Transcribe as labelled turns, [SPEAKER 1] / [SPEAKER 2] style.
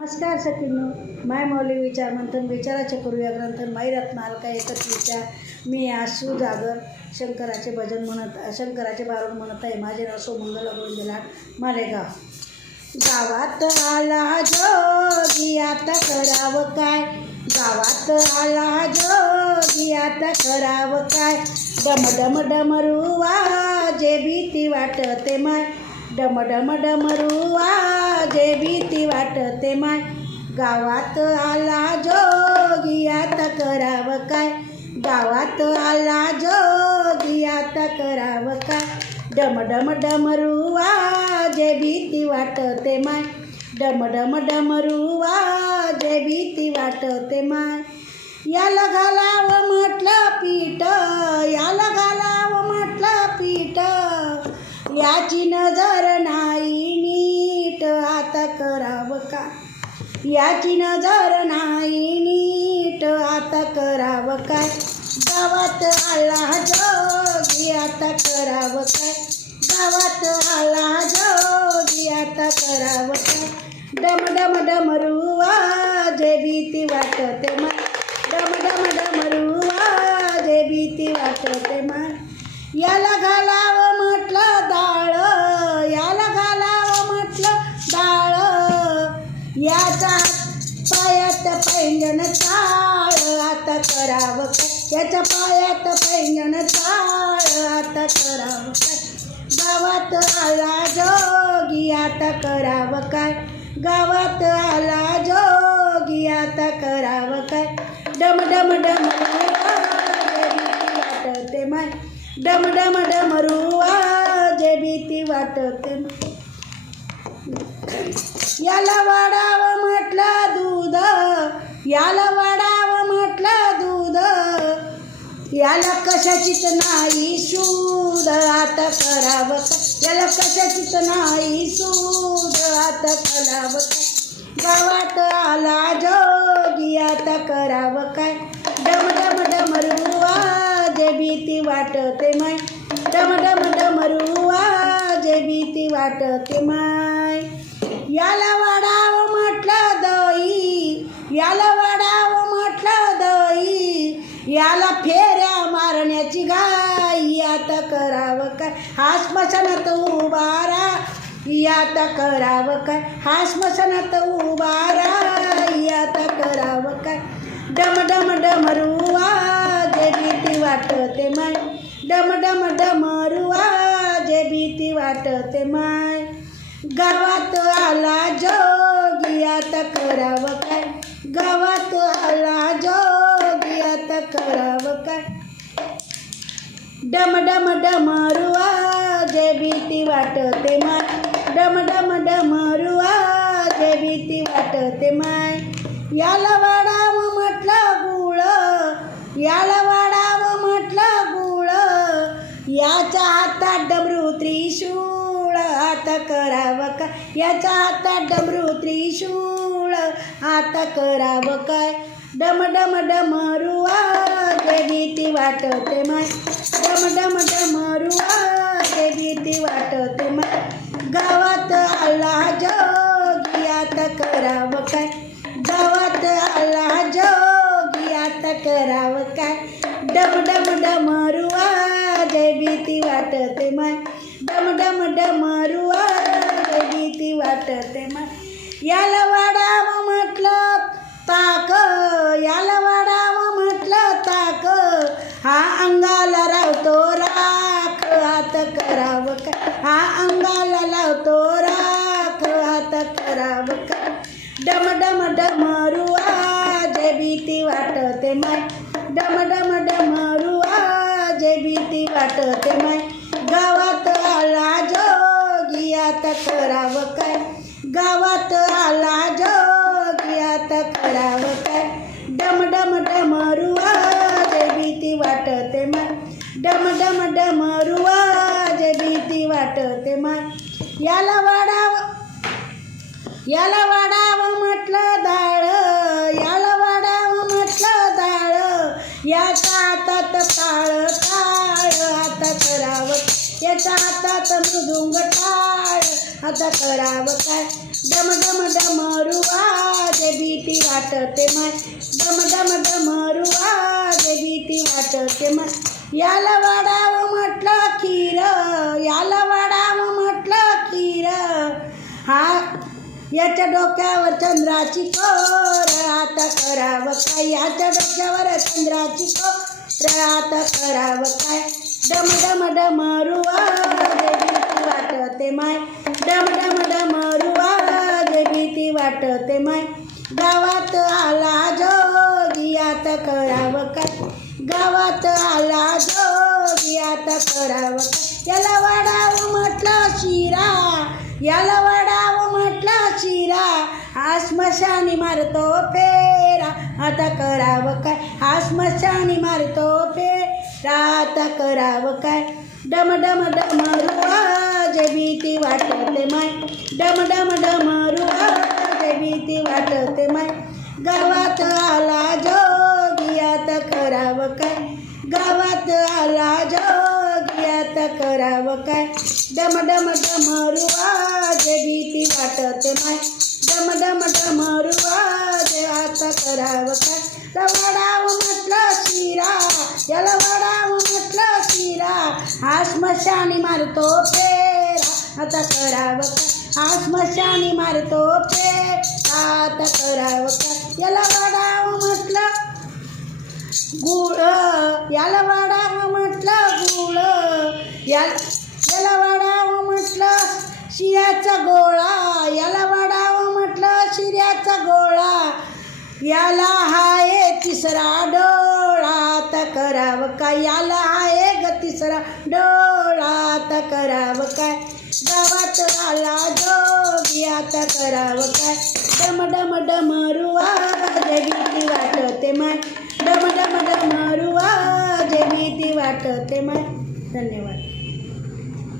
[SPEAKER 1] नमस्कार सखींनो. माय मौली विचार मंथन विचाराचे करूया ग्रंथन माई रत्नाल का एकच विचार मी आसू जागर शंकराचे भजन म्हणत शंकराचे बारण म्हणत आहे. माझे नाव सोमंगल अगोंजला मालेगाव. गावात आला जोगी आता करावं काय? गावात आला जोगी आता करावं काय? डम डम डमरुवा जे भीती वाटते माय. डम डम डमरुवा जे भीती वाटते माय गावात आला जोगी आता करावं काय गावात आला जोगी आता करावं काय डम डम डमरुवा जे भीती वाटते माय डम डम डमरुवा जे भीती वाटते माय याला घालावं म्हटलं पीठ याला घालावं म्हटलं पीठ याची नजर नाही नीट आता करावं का? याची नजर नाही नीट आता करावं काय गावात आला जोगी आता करावं काय गावात आला जोगी आता करावं काय डम डम डमरुवा जे भीती वाटते मा. डम डम डमरुवा जे भीती वाटते मा. याला घाला करावं काय? याच्या पायात पैंजण चाळ आता करावं काय? गावात आला जोगी आता करावं काय? गावात आला जोगी आता करावं काय? डम डम डम वाटते माय. डम डम डम रुवा जे भीती वाटते याला वाढावं म्हटलं दूध याला याला कशाचीच नाही सूद आता करावं. याला कशाचीच नाही सूद आता करावं काय? गावात आला जोगी आता करावं काय? डम डम डमरुवा जे भीती वाटते माय. डम डम डमरुवा जे भीती वाटते माय. याला आता करावं काय? हा स्मशानात उभारा आता करावं काय? डम डम डमरुवा जे भीती वाटते माय. डम डम डमरुवा जे भीती वाटते माय. गावात आला जोगी आता करावं काय? गावात आला जोगी आता करावं काय? डम डम डमरुवा जे भीती वाटते माय डम डम डमरुवा जे भीती वाटते माय याला वाढावं म्हटलं गुळ याला वाढावं म्हटलं गुळ याच्या हातात डमरू त्रिशूळ आता करावं काय? याच्या हातात डमरू त्रिशूळ आता करावं काय? डम डम डमरुआ जे भीती वाटते माय. डम डम डमरुआ जे भीती वाटते माय. गावात आला जोगी आता करावं काय? गावात आला जोगी आता करावं काय? डम डम डमरुआ जय भीती वाटते माय. डम डम डमरुआ जय भीती वाटते माय. याला वाढावं म्हटलं ताक याला वाढावं म्हटलं ताक. हा अंगाला रावतो राख आता करावं काय? हा अंग लावतो राख आता करावं काय डम डम डमरुआ जे भीती वाटते माय. डम डम डमरुआ जे भीती वाटते माय. गावात आला जोगी आता करावं काय? गावात आला जोगी आता करावं काय? डम डम डमरुआ जे भीती वाटते माय. डम डम डमरुआ जे भीती वाटते माय. याला वाढावं याला आता करावं काय? दम दम दम रुवाज भीती वाटते माय. दम दम दम रुवाज भीती वाटते माय. याला वाडावं म्हटलं खीर याला वाडावं म्हटलं खीर हा याच्या डोक्यावर चंद्राची कोर आता करावं काय? याच्या डोक्यावर चंद्राची कोर आता करावं काय? डम डम डमरुआ रुवा गावात आला जोगी आता करावं. याला वाडावं म्हटलं शिरा. याला वाडावं म्हटलं शिरा. हा स्मशानी मारतो फेरा आता करावं काय? हा स्मशानी मारतो फेरा आता करावं काय? डम डम डम रुवाज भीती वाटते माय. डम डम डम रुवाज भीती वाटते माय. गावात आला जो आता करावं काय गावात आला करावं काय? डम डम डमरुआ जे भीती वाटते माय. डम डम डमरुआ जे आता करावं काय? लवाडाव म्हटलं शिरा याला वडाव म्हटलं शिरा. हा स्मशानी मारतो फेरा आता करावं काय? हा स्मशानी मारतो फेरा आता करावं काय? याला वाडावं म्हटलं गुळ याला वाडावं शिऱ्याचा गोळा याला वाढावं म्हटलं शिऱ्याचा गोळा. याला हाय तिसरा डोळा तर करावं काय? याला हाय ग तिसरा डोळा तर करावं काय? गावात आला जोगी आता करावं काय? डम डम डम जे भीती वाटते माय. डम डम डम जे भीती वाटते माय. धन्यवाद.